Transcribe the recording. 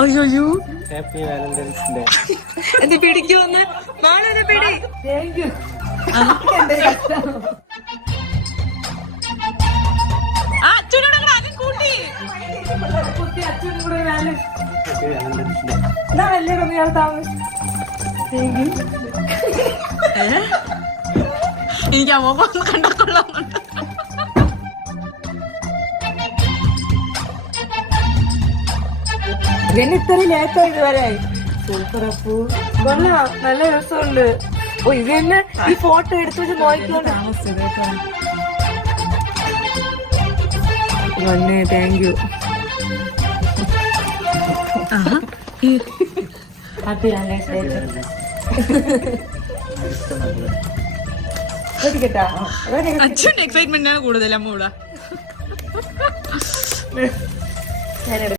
അയ്യോ happy Valentine's day. എന്നെ പിടിക്കുമെന്ന് നാളെ പിടി. അച്ഛനോട് ആദ്യം കൂട്ടി ഹാപ്പി വാലന്റൈൻസ് ഡേ. എനിക്ക് അമ്മ കണ്ടക്കൊള്ളാന്നുണ്ട്. ഇവന് ഇത്ര ലേറ്റോ ഇതുവരെ. സൂപ്പർ അപ്പു, കൊള്ളാം, നല്ല രസമുണ്ട്. ഓ ഇത് തന്നെ ഈ ഫോട്ടോ എടുത്തു വെച്ച് നോക്കിക്കൊണ്ട് വന്നേ. Thank you. ഹാപ്പി കേട്ടാ. അച്ഛൻ്റെ എക്സൈറ്റ്മെന്റ് ആണ് കൂടുതൽ അമ്മ കൂടാ.